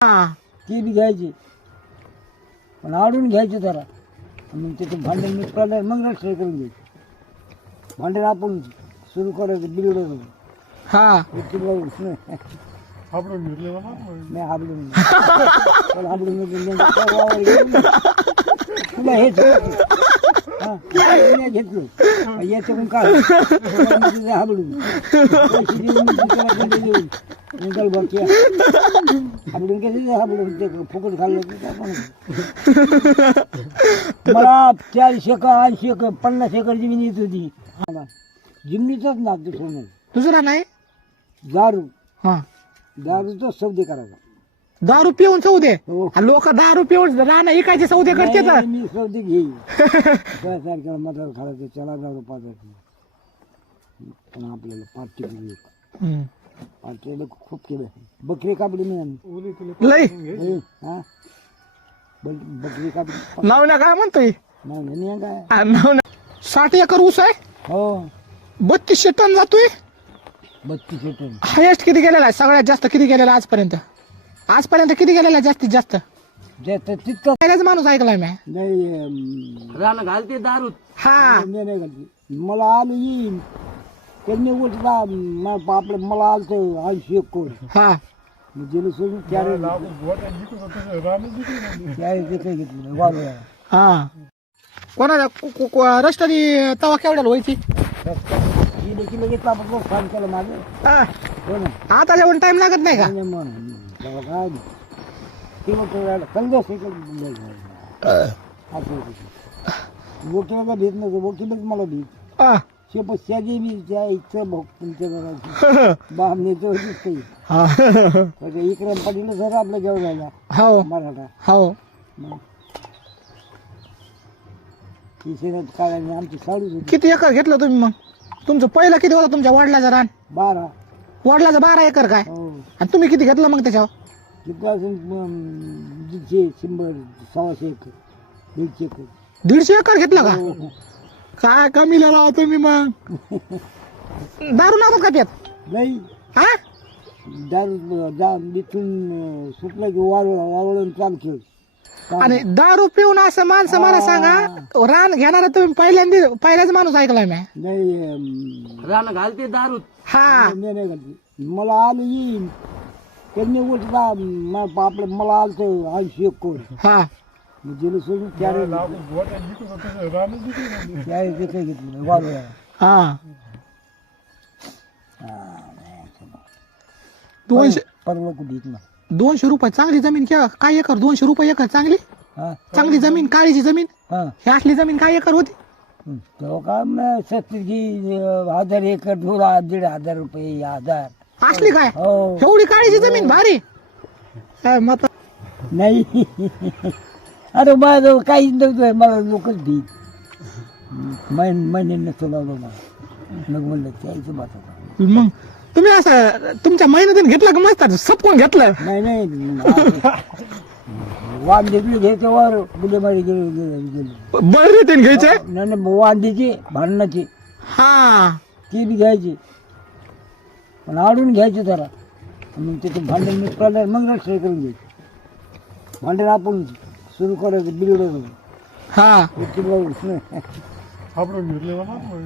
हा. ती बी घ्यायची. पण आडून घ्यायचे जरा. मग त्याचे भांडण मिटवलं मग रस्ते करून घ्यायचे. भांडण आपण सुरू करायचं बिघडवलं हा. नाही. हाबडून हाबडून. त्या वावर घेऊन तुला हेच हा, नाही घेतलं. याच्याकडून हाबडून बाकी ते फुकट खाल्लं की? मला चाळीस एकर ऐंशी एकर पन्नास एकर जमीन येत होती. जमिनीचाच ना दुसरं नाही दुसरा नाही? दारू. हा. दारूचाच सौदे करायचा. दारू पिऊन सौदे हो. लोक दारू पिऊन राहणं इकायचे सौदे करते नाही, मी घेईन दारू पाजायची पण आपल्याला पार्टी केली. पार्टीला खूप केलं. बकरी कापडी मी हा? बल- बकरी कापडी नावना काय म्हणतोय? नाही नाही काय? आ, नावना साठ एकर ऊस आहे? हो. बत्तीसशे टन जातोय? बत्तीस टन. हायेस्ट किती गेलेला आहे? सगळ्यात जास्त किती गेलेला आहे आजपर्यंत? आजपर्यंत किती गेलेला आहे जास्तीत जास्त? जास्त तितकं पहिलाच माणूस ऐकलाय मी नाही अं, रान घालते दारू हा. नाही नाही घातली. मला आलं येईन त्यांनी उठला आपलं मला आलं ऐंशी एक कोण हा. मी गेलो सोडून हा. कोणाला कु- कु- कु- रस्त्याने तवा केवढ्याला व्हायची गेले की लगेच आपण लोक फोन केलं माझं हा. हो ना. आता जेवण टाइम लागत नाही का? मग वकिलाचा भीत नव्हतं वकीलच मला हा. शेप त्या इथं तुमच्या घराची. बामणीचं होतीच हा. इकडे सर आपल्या जेवण झाला हो. मराठा. हो. काढायला आमची होती. किती एकर घेतलं तुम्ही मग? तुमचं पहिलं किती होतं तुमच्या वडिलाचं रान? बारा. वडिलाचं बारा एकर काय? हो. आणि तुम्ही किती घेतलं मग त्याच्यावर? दीडशे शंभर सव्वाशे एकर दीडशे एकर दीडशे एकर घेतलं का? हो. काय कमी लावा तुम्ही मग? दारू नव्हतं का त्यात? नाही. हा? दारू जा इथून अं, सुटलं की वाळ वावळून चालतो. आणि दारू पिऊन असं माणसं मला सांगा रान घेणारा तुम्ही पहिल्यांदा पहिल्याच माणूस ऐकलाय मी नाही अं, रान घालते दारू हा. नाही नाही घातली. मला आलं येईन. त्यांनी उठला आपलं मला आलं ऐंशी एक कोण हा. मी गेलो सोडून त्याने आपण गोट्या जिंकत होतो राणी जिंकली त्याने ते काही घेतलं हा. दोनशे परवा कुठे इथला दोनशे रुपये चांगली जमीन क्या काय एकर? दोनशे रुपये एकर चांगली? हा. चांगली जमीन काळीची जमीन? हा. ही असली जमीन काय एकर होती? तेव्हा काय मग सत्तर की अं, हजार एकर थोडा दीड हजार रुपये हजार. असली काय? हो. एवढी काळीची जमीन भारी. काय मत. नाही. अरे माझं काहीच नव्हतं. मला लोकच भीत. मैन मला मग म्हणलं त्याचं बात होता मग तुम्ही असं तुमच्या मेहनतीने घेतलं का मस्त? सपकून घेतलं. नाही नाही. वांदेकडे घ्यायचं वर बुलेमारी गेले गेले गेले बरं रीतीने घ्यायचे? नाही नाही, वांदेची भांडणाची. हा. ती बी घ्यायची. पण आडून घ्यायचे जरा. मग त्याचे भांडण मिटवलं मग रस्ते करून घ्यायचे. भांडण आपण सुरू करायचं बिघडवलं हा. घेतले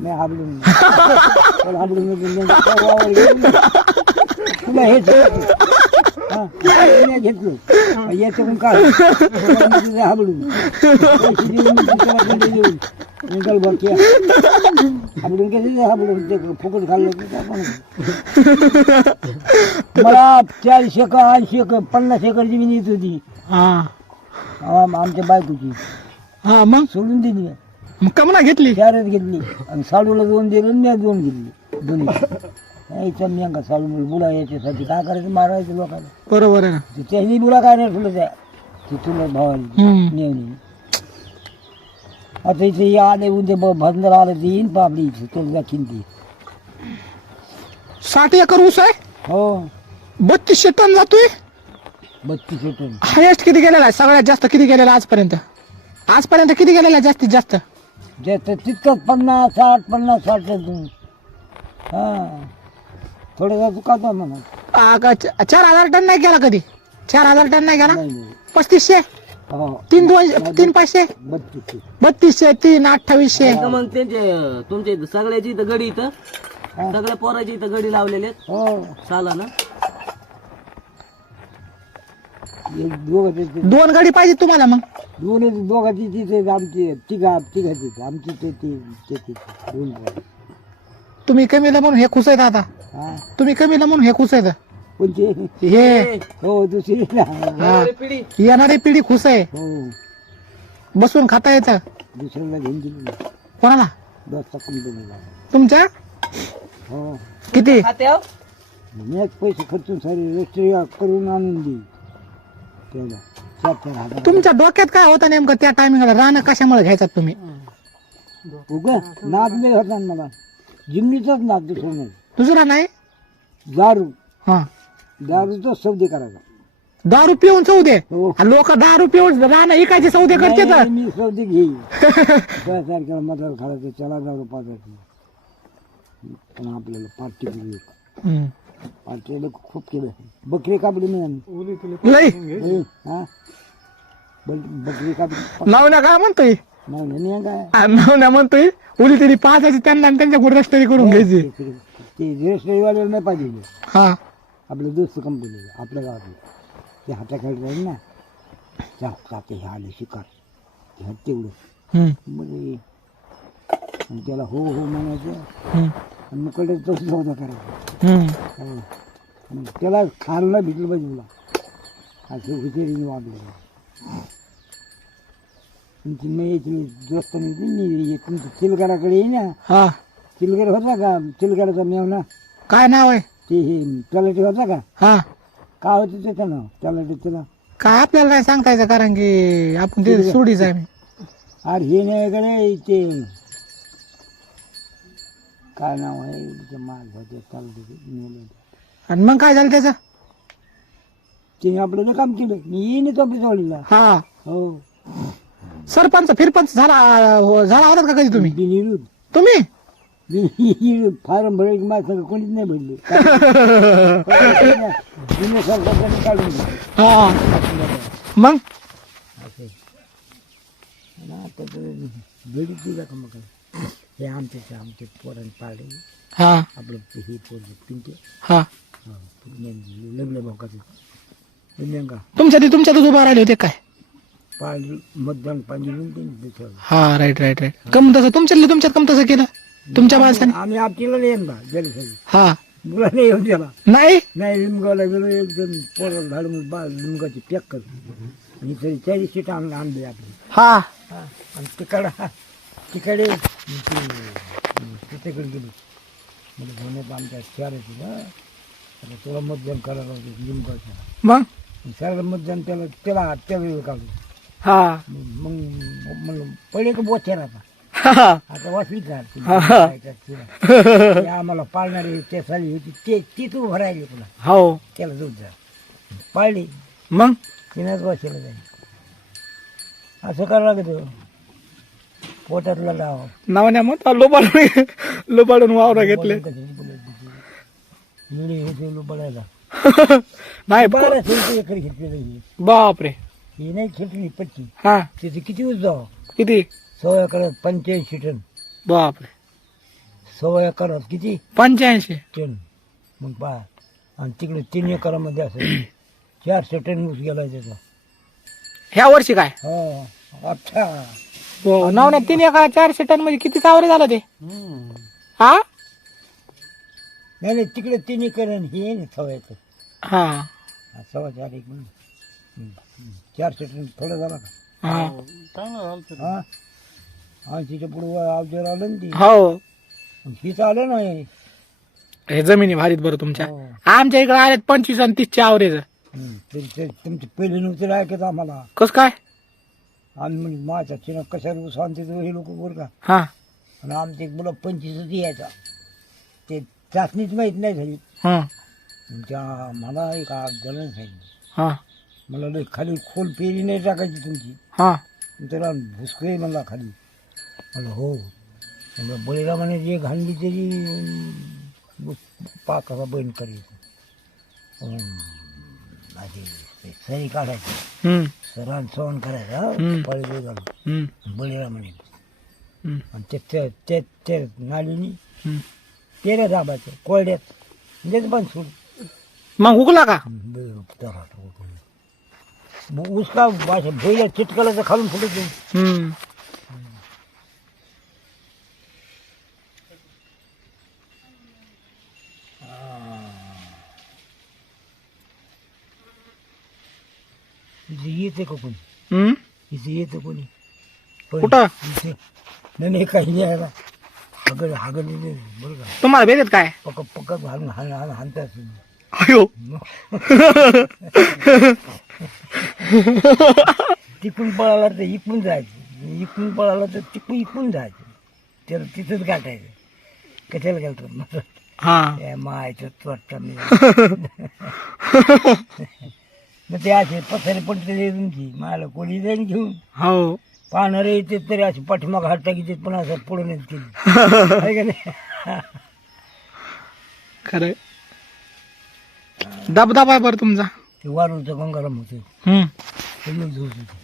नाही हाबडून घेतलं. तुला हा, घेतलं. याच्याकडून काय हाबडून. हाबडून हाबडून ते फुकट खाल्लं की काय कोणाचं? मला चाळीस एकर ऐंशी एकर पन्नास एकर जमीन येत होती. हा. आम- आमच्या बायकोची. हा मग? सोडून दिली मग कमना घेतली? चारच घेतली. आणि साडूला दोन दिले आणि मी दोन घेतली. दोन्ही. मी का साडू बुडा याच्यासाठी काय करायचं मारायचं लोकांना. बरोबर आहे ना. ते त्यांनी बुडा काय नाही ठेवलं त्या ते तुला भावाली. नेवणी. आता इथे आले उद्या ब- आलं ते येईन पापडी इथे तो दाखीन ती. साठ एकर ऊस आहे? हो. बत्तीसशे टन जातोय? बत्तीस टन. हायेस्ट किती गेलेला आहे? सगळ्यात जास्त किती गेलेला आहे आजपर्यंत? आजपर्यंत किती गेलेला आहे जास्तीत जास्त? जास्त तितकंच पन्नास साठ पन्नास साठ टन हा. थोडं का म्हणा. आ, का च- चार हजार टन नाही गेला कधी? चार हजार टन नाही गेला नाही नाही. पस्तीसशे? तीन दोन तीन पैसे? बत्तीसशे बत्तीसशे तीन अठ्ठावीसशे. तर मग त्यांचे तुमचे इथं सगळ्याची इथं गडी इथं. सगळ्या पोराची इथं गडी लावलेले आहेत. हो. साला ना दोन गाडी पाहिजे तुम्हाला मग. दोन्ही दोघांची तिथे आमची तिघा तिघाची आमची ते ते दोन. तुम्ही कमीला म्हणून हे खुश आहेत आता. तुम्ही कमीला म्हणून हे खुश आहेत. कोणते हे. हो दुसरी ना. हा. पिढी. येणारी पिढी खुश आहे. हो. बसून खाता येतं दुसऱ्याला घेऊन दिली कोणाला? दसचा कंपनीला तुमच्या? हो. किती? मी पैसे खर्चून सारे रजिस्ट्री करून आणून दे त्याला चार चार हजार. तुमच्या डोक्यात काय होतं नेमकं त्या टायमिंगला? रानं कशामुळे घ्यायचा तुम्ही? उगा नाद नाही होता ना मला. जिमनीचाच नाद दुसरं नाही. दुसरा नाही? दारू हा. दारूचाच सौदे करायचा दारू पिऊन सौदे? हो. लोक दारू पिऊन रानं इकायचे सौदे करते नाही, मी सौदे घेईन. त्यासारख्याला मदत खायचं चला दारू पाजायची. पण आपल्याला पार्टी केली पार्टीला खूप केलं. बकरी कापडी मिळाली लई. ए, हा? बक- बकरी कापडी नावना काय म्हणतोय? नाही नाही काय? आ, नावना म्हणतोय? उली तरी पाचायची त्यांना आणि त्यांच्या गुड रस्टरी करून घ्यायची. ते- रजिस्ट्रीवाल्याला नाही पाहिजे. हा. आपल्या दोस्त कंपनी आपल्या गावातले ते हाताखाली राहील ना. त्या काते हे आले शिकार. ह्या तेवढं. म्हणजे आणि त्याला हो हो म्हणायचं. आणि मुकडे तोच सौदा करायचा. हो. आणि त्याला खायला भेटलं पाहिजे मला असं हुशारीने वागलं. तुमची मी यायची दोस्त मी तुमच्या चिलकराकडे ये ना. हा. चिलकर होता का? चिलकराचा मेवना. काय नाव आहे? ते हे तलाठी होता का? हा. काय होतं त्याचं नाव तलाठी त्याला काय आपल्याला नाही सांगता यायचं कारण की आपण ते सोडीच आहे मी. अरे हे नाही कडे ते काय नाव आहे? ते माल होते तलाठी आणि मग काय झालं त्याचं? तिने आपलं काम केलं मी येईन तो आपल्या जवळीला हा. हो. सरपंच फिरपंच झाला हो, झाला होता का कधी तुम्ही? तुम्ही? फारम भरेल की संग कोणीच नाही भरले जुने काढून. हा मग? आणि आता तर वेळी दिला का मग हे. आमचे आमचे पोरांनी पाडले हा. आपलं हे पोर पिंटे हा लग्न नेमका तुमच्या ते तुमच्यातच उभा राहिले होते काय? पाडली मतदान त्यांनी दुसरं हा राईट राईट राईट कम तसं तुमच्यातलं तुमच्यात कम तसं केलं? तुमच्या माणसाने? आम्ही आपल्याला नाही यंदा गेले हा. मुला नाही येऊन त्याला नाही? नाही लिमगावला गेलो एकदम पोरं झाडून बा लिमगाची पॅक कर आणि तरी चाळीस सीट आण आणली आपली. हा. हा. आणि तिकडं तिकडे ते- गेलो. म्हणजे म्हणत आमच्या चार येते ना आता तुला मतदान करायला होतं लिमगावच्या मग? सगळं मतदान त्याला त्याला त्यावेळी काढू हा. मग म्हणलं पहिले का बोथ्या राहता आता वाचली का काय करते? ते आम्हाला पाळणारे त्या साली होती. ते ती तू भरायली पुन्हा. हो. त्याला दूध जा. पाळली. मग? तिनंच वाचलं जाईल. असं करावं लागत पोटातला लाव. नावाने मग लोबाडून लोबाडून वावर घेतले. हे ते बघायला नाही बारा एकर घेतलेलं ही. बापरे. ही नाही खेटली पट्टी. हा. त्याची किती उच जाव? किती? सव्वा एकरात पंच्याऐंशी टन. बापरे. सव्वा एकरात किती? पंच्याऐंशी. टन. मग पहा. आणि तिकडे तीन एकरामध्ये असं चारशे टन ऊस गेला त्याचा. ह्या वर्षी काय? हो. अच्छा. हो नावने तीन एका चारशे टन म्हणजे किती चावरे झालं ते? हा नाही नाही. तिकडे तीन एकर आणि हे आहे ना सव्वा एकर. हा. हा, सव्वा चार एक म्हणून. चारशे टन थोडं झाला का? हा. चांगलं झालं. ते. हा? तिच्या पुढे अवजार आलं ना ती. हो. हीच आलं ना हे. जमिनी भारीत बरं तुमच्या. हो. आमच्या इकडे आलेत पंचवीस आणि तीसच्या आवरेज. हम्म. ते तुमचे पहिले नव्हते ऐकत आम्हाला. कस काय? आम्ही म्हणजे माझ्या चिन्ह कशावर सांगते हे लोक बरं का? हा. आणि आमचे मुलं पंचवीसच यायचा. ते चाचणीच माहीत नाही झाली. हा. त्या मला एक जण सांगितलं. हा. मला लय खाली खोल पेरी नाही टाकायची तुमची. हा. त्याला भुसकळे म्हणला खाली. म्हणलं हो. म्हणलं बळीला म्हणे जे घालली तरी अं, पाकाचा बंद करायचं ते सही काढायचं. हम्म. रान सोन करायचं. पळी घालून बळीला म्हणे आणि ते ते ते नालीनी. तेऱ्या दाबायचं कोरड्यात. म्हणजे पण सोड मग हुकला का? उसका भाषा भोईला चिटकलं तर खालून फुटत येते का कोणी? हम्म? इथे येतं कोणी. कुठं? इथे. नाही नाही काही नाही ना हगल हगल बरं का? तुम्हाला भेटत काय? पक पक हाण हाण हाण हाणतात अयो. तिकून पळाला तर इकून जायचं. इकून पळाला तर तिकून इकून जायचं. त्याला तिथंच गाठायचं. कशाला घालतात मग हा. ए मायचं वाटतं मी. मग ते असे पथारे पडते तुमची. मला कोणी जाईन घेऊन? हो. पाहणारे येते तरी असे पाठीमाग हात टाकीचे पण असं पुढून येत का नाही? खरंय. दबदबा आहे बरं तुमचा. ते वारूचं गंगाराम होते. हम्म. ते होते